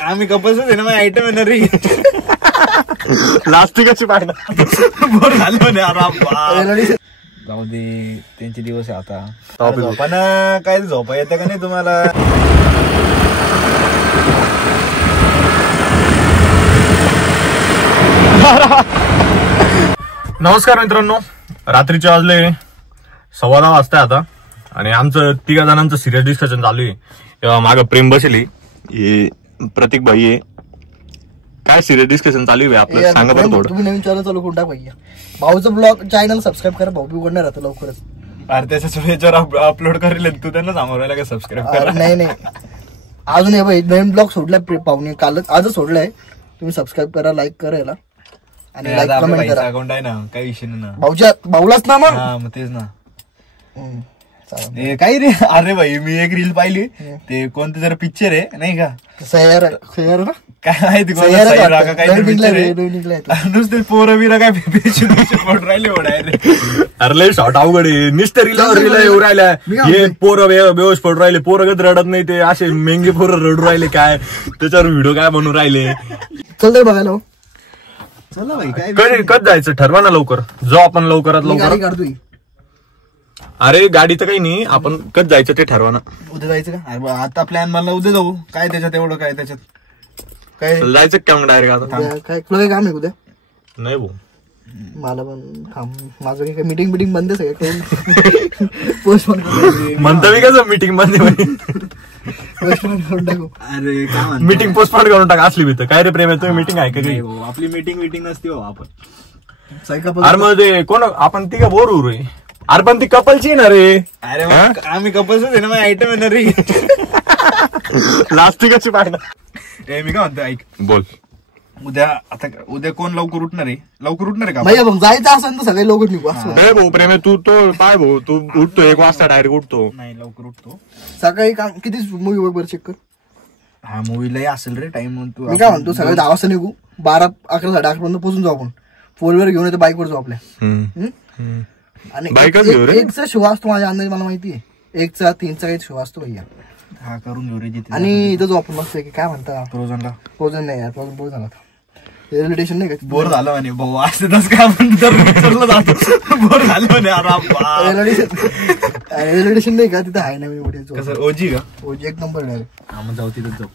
आम्ही कपल्स आहे ना, मग आयटम येणार रे. लास्टिकाची पाहिजे बोर झालो ना. जाऊ दे, त्यांचे दिवस आहे आता. झोपाना काय झोपा येतं का नाही तुम्हाला? नमस्कार मित्रांनो, रात्रीचे वाजले 10:15 वाजता आता आणि आमचं 3 जणांचं सिरियस डिस्कशन चालू आहे. तेव्हा मागं प्रेम बसली, हे प्रतीक भाई आहे. काय सिरियस डिस्कशन चालू आहे आपलं, सांगा बरं थोडं. तुम्ही नवीन चॅनल चालू करून टाक भैया. भाऊचं ब्लॉग चॅनल सबस्क्राईब करा, भाऊ बी उघडणार आता लवकरच. अरे त्याच्यावर अपलोड करेल तू, त्यांना सांगू राहिला का सबस्क्राईब करा? नाही अजून हे भाई नवीन ब्लॉग सोडलाय पाहुणे, कालच आजच सोडलाय. तुम्ही सबस्क्राईब करा, लाईक करायला आणि लाईक कमेंट करा. अकाउंट आहे ना, काही विषय नाही ना. भाऊलाच ना मग तेच ना. काय रे, अरे भाई मी एक रील पाहिली, ते कोणतं जरा पिक्चर आहे नाही का, सैर ना काय माहिती नुसते पोरं बिरा काय पडून राहिले. अरे लय शॉर्ट अवघड आहे, निस्ते रील येऊ राहिल्या. हे पोरं बेहोश पडून राहिले, पोरं कधी रडत नाही, ते असे मेंगे पोरं रडू राहिले. काय त्याच्यावर व्हिडिओ काय बनवून राहिले. चल बघायला. चला भाई, काय कधी जायचं ठरवा ना लवकर, जाऊ आपण लवकरात लवकर. काढतोय. अरे गाडीचं काही नाही, आपण कधी जायचं ते ठरवा ना. उद्या जायचं का? आता प्लॅन बनला, उद्या जाऊ. काय त्याच्यात एवढं, काय त्याच्यात काय जायचं का मग डायरेक्ट आता? काय तुला काय काम आहे उद्या? नाही भाऊ, मला पण काम, माझं काही मीटिंग बंद आहे सगळं. पोस्टपोन म्हणतो मी कसं मीटिंग बंद करून टाकू. अरे काय मीटिंग पोस्टपोन करून टाका असली भीत. काय रे प्रेम, तुम्ही मीटिंग आहे का काही? आपली मीटिंग नसते हो. आपण अरे मग ते कोण, आपण ती का बोर होऊ रे? अरे पण ती कपलची ना रे. अरे आम्ही कपल्स आहे ना, मग आयटम येणार रे. लास्टिकाची पाहिजे. मी काय म्हणतो, ऐक, बोल. उद्या कोण लवकर उठणार आहे? का भैया मग जायचं असेल तर सगळे लोक निघू. नाही भाऊ प्रेम, तू तो पाय भाऊ, तू उठतो 1 वाजता डायरेक्ट उठतो. नाही लवकर उठतो. सकाळी काम किती मूवी बरोबर चेक कर. हा मूवीलाही असेल रे टाइम. मी काय म्हणतो, सगळे 10 वाजता निघू, 12, 11, 11:30 पर्यंत पोहोचून जाऊ आपण. 4-व्हीलर घेऊन येतो, बाईकवर जाऊ आपल्या. आणि एकचा शो असतो माझ्या अंदाज, मला माहिती आहे. 1चा 3चा काही शो असतो भैया. हा करून घेऊ रे. आणि इथं जो आपण मस्त काय म्हणता, फ्रोझन नाही यार, फ्रोझन बोर झाला. रेल्वे स्टेशन नाही का, बोर झालं म्हणे भाऊ. असं तसं काय आपण जातो, बोर झालं म्हणे. रेल्वे स्टेशन नाही का, तिथं आहे नवीन कसं ओजी का? ओजी एक नंबर डायरेक्ट. हा मग जाऊ, तिथं जाऊ.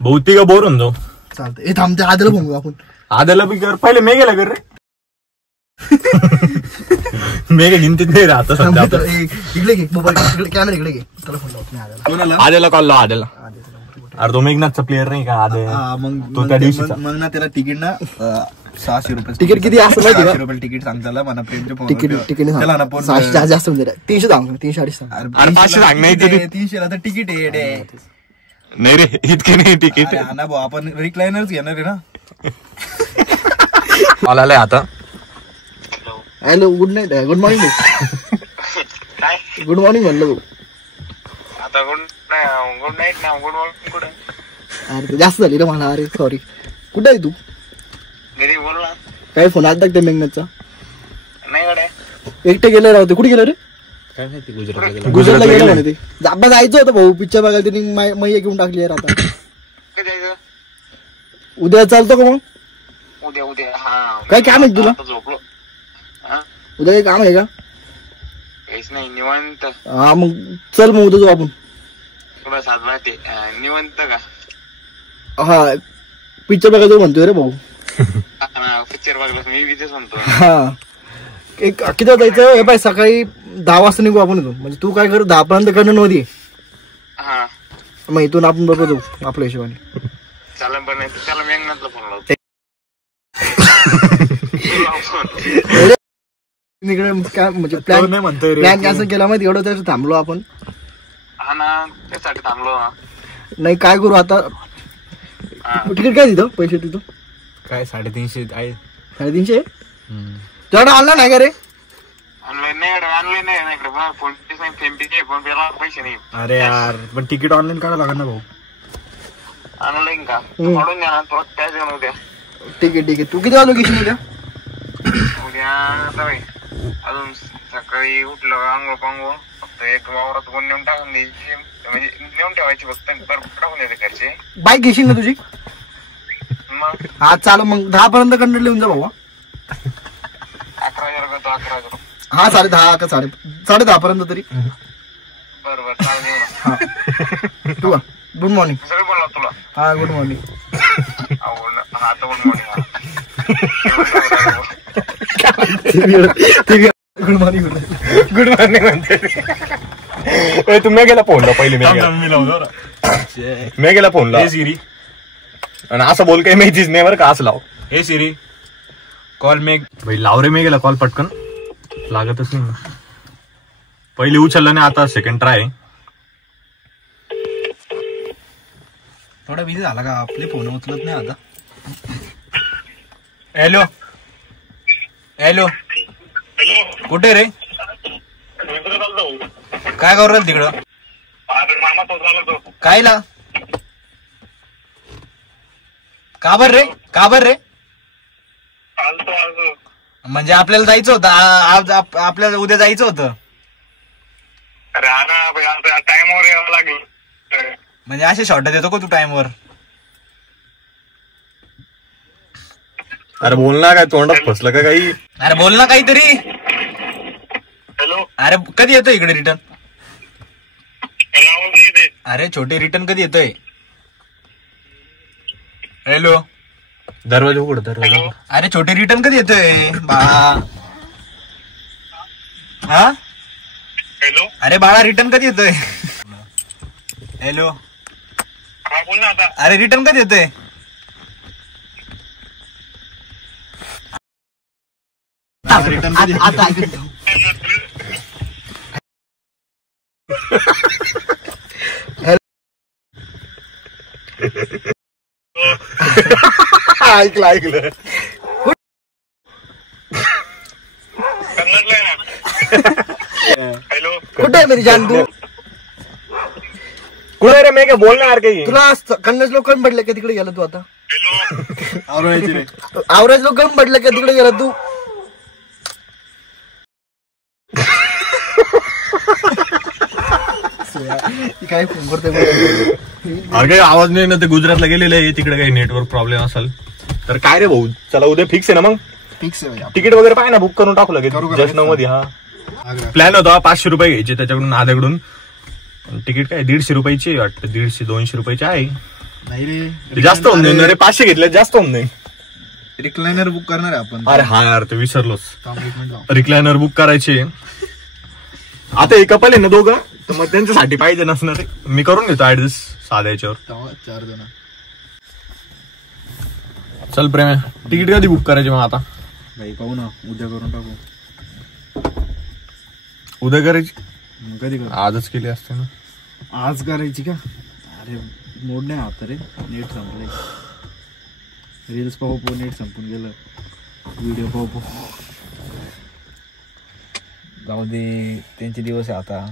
बहुती का बोर होऊन जाऊ. चालतं. हे थांबते आदला बघू आपण. आद्याला बी कर, पहिले मेघेला कर रे. मेघ गिनतीत नाही राहत सध्या. इकडे घे मोबाईल, कॅमेरा इकडे घे. त्याला फोन लावतो. आद्याला कॉल लाव. आद्याला. अरे तो मेघनाथचा प्लेअर नाही का आद्या? तो त्या दिवशी मग ना त्याला तिकीट ना 600 रुपये. तिकीट किती असतं माहिती का? 600 रुपये तिकीट सांगताला मला प्रेमच्या तिकीट त्याला ना 600 जास्त म्हणजे 300 सांग, 300-350 सांग. अरे 500 सांग. नाही 300 ला तर तिकीट आहे. नाही रे, इतके नाही तिकीट. ना भाऊ, आपण रिक्लायनरच घेणार आहे ना. कॉल आलाय आता. Hello, good night, good morning. Good morning म्हणलं भाऊ. आता गुड नाईट ना, गुड मॉर्निंग कुठे? अरे जास्त झाली रे मला. अरे सॉरी. कुठे आहे तू? घरी बोल ना. काय फोन आला टाकते मेघनाथचा? नाही गड्या, एकटे गेले राहते. कुठे गेलं रे? काय माहिती, गुजरातला गेलं म्हणे ते. जाबा जायचं होतं भाऊ, पिक्चर बघायला. त्यांनी मैया घेऊन टाकली यार आता. काय जायचं? उद्या चालतो का मग? उद्या हा. काय काम आहे तुला? झोपलो. उद्या काही काम आहे का? काहीच नाही, निवांत. हा मग चल, मग उद्या जाऊ आपण. थोडा साधला ते निवांत का? हा, पिक्चर बघायला जाऊ म्हणतोय रे भाऊ. पिक्चर बघला मी बी तेच म्हणतो. हा, एक किती जायचं हे पाय, सकाळी 10 वाजता निघू आपण इथून. म्हणजे तू काय कर, 10 पर्यंत करणं नव्हती. हा, मग इथून आपण बरोबर जाऊ आपल्या हिशोबाने. चालेल, पण त्याला मेघनाथला फोन लावतो. काय म्हणजे प्लॅन कॅन्सल केला माहिती, एवढं त्याचं थांबलो आपण. हा ना, त्यासाठी थांबलो. नाही काय करू आता, तिकीट काय तिथं, पैसे तिथं काय 350 आहे. 350 तुझ्याकडे ऑनलाईन आहे का रे? ऑनलाईन नाही इकडे. फोन पे, फोन पेला पैसे नाही. अरे यार, पण तिकीट ऑनलाईन काढावं लागेल ना भाऊ. ऑनलाईन का? काढून द्या ना, तो कॅश घेऊन उद्या. ठीक आहे. तू किती वाजता घेशील उद्या? अजून सकाळी उठलं, आंघोळ पांघोळ फक्त एक वावरात कोण नेऊन टाकून द्यायची, म्हणजे नेऊन ठेवायची फक्त, टाकून द्यायचे घरचे. बाईक घेशील ना तुझी? मग हा चालू, मग 10 पर्यंत कंटेंट लिहून जा भाऊ. 11,000 रुपये तो 11,000. हा 10:30 का 10:30 पर्यंत तरी. बरोबर चालेल घेऊ ना. तू गुड मॉर्निंग. सगळं बोलला तुला. हा गुड मॉर्निंग. हा तर good morning. Good morning. Good morning म्हणते. तुम्ही गेला फोनला पहिले, मी गेला फोनला सिरी, आणि असं बोल काही माहितीच नाही बरं का. असं लाव, हे सिरी कॉल मेक भाई, लाव रे. मी गेला कॉल, पटकन लागतच नाही. पहिले उचललं नाही, आता सेकंड ट्राय. थोडा बिझी झाला का, आपले फोन उचलत नाही आता. हॅलो हॅलो, कुठे रे? काय करू राहिल तिकडं? कायला? का बर रे? का बर रे? म्हणजे आपल्याला जायचं होतं आज, आपल्याला उद्या जायचं होतं. अरे हा ना, टाइमवर यावं लागेल. म्हणजे असे शॉर्ट देतो का तू टाइमवर? अरे बोल ना, काय तोंडात फसलं का काही? अरे बोल ना काहीतरी. हॅलो, अरे कधी येतोय इकडे रिटर्न? येते. अरे छोटे रिटर्न कधी येतोय? हॅलो, दरवाजा उघड, दरवाजा. अरे छोटे रिटर्न कधी येतोय बा? हा हॅलो, अरे बाळा, रिटर्न कधी येतोय? हॅलो, हा बोल ना आता. अरे रिटर्न कधी येतोय? आता ऐकलं ऐकलं. कन्नडला ना. हॅलो, कुठे आहे मेरी जान तू? कुठे रे? मी काय बोलणार काही? तुला कन्नड लोक कमी पडले का तिकडे गेला तू? आता हॅलो, आवरेज लोक कमी पडले का तिकडे गेला तू? काय फोन करतोय? अरे काही आवाज नाही ना, ते गुजरातला गेलेलं आहे, तिकडे काही नेटवर्क प्रॉब्लेम असेल तर. काय रे भाऊ, चला उद्या फिक्स आहे ना? मग फिक्स आहे. तिकीट वगैरे पाय ना, बुक करून टाकू लगेच जस्ट मध्ये. हा प्लॅन होता 500 रुपये घ्यायचे त्याच्याकडून, आद्याकडून. तिकीट काय 150 रुपयाची वाटतं, 150-200 रुपयाची आहे. नाही रे, जास्त होऊन जाईल रे, 500 घेतले जास्त होऊन जाईल. रिक्लायनर बुक करणार आहे आपण. अरे हा यार, ते विसरलोच. थांब एक मिनिट. रिक्लायनर बुक करायचे. आता एक कपल आहे ना दोघं, तर मग त्यांच्यासाठी पाहिजे नसणार. मी करून घेतो ऍडजस्ट साध्या याच्यावर. 4 जण. चल प्रेम, तिकीट कधी बुक करायचे मग? आता भाई पाहू ना, उद्या करून टाकू. उद्या करायची? कधी करू? आजच केली असते ना. आज करायची का? अरे मोड नाही आता रे, नेट संपलंय. रील्स पाहू, नेट संपून गेलं. व्हिडिओ पाहू. जाऊ दे, त्यांचे दिवस आहे आता.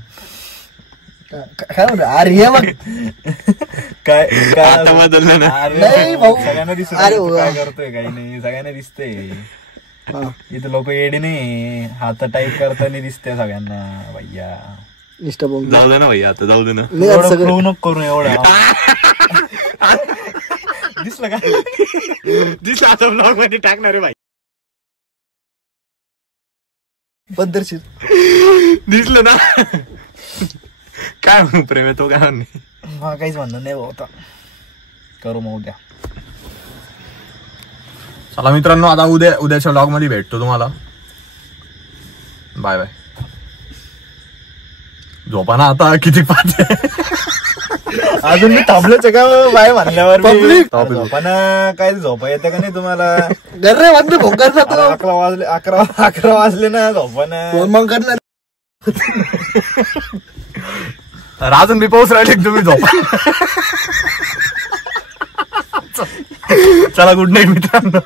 काय म्हणतो? अरे हे बघ, काय आता बदललं ना. नाही भाऊ. सगळ्यांना दिसत अरे काय करतोय, काही नाही, सगळ्यांना दिसतंय. इथं लोक येडे नाही, हात टाईप करताना दिसतंय सगळ्यांना. भैया निष्ठा बोल. जाऊ दे ना भैया, आता जाऊ दे ना. एवढं फ्लो नको करू एवढं. दिसलं का? दिसलं आता ब्लॉग मध्ये टाकणार आहे भाई. पद्धतशीर दिसलं ना. काय म्हणू प्रेम, तो काय म्हणणे? काहीच म्हणणं नाही भाऊ, आता करू मग उद्या. चला मित्रांनो, आता उद्याच्या व्लॉग मध्ये भेटतो तुम्हाला. Bye bye. झोपा ना आता, किती पाहते अजून मी थांबलोच का बाय म्हणल्यावर. झोपा ना, काय झोपा येते का नाही तुम्हाला? रे वाजले फोन करणार तू. 11 वाजले ना, झोपा ना. फोन मग करणार. अजून मी पाऊस राहिले तुम्ही झोपा. चला गुड नाईट मित्रांनो.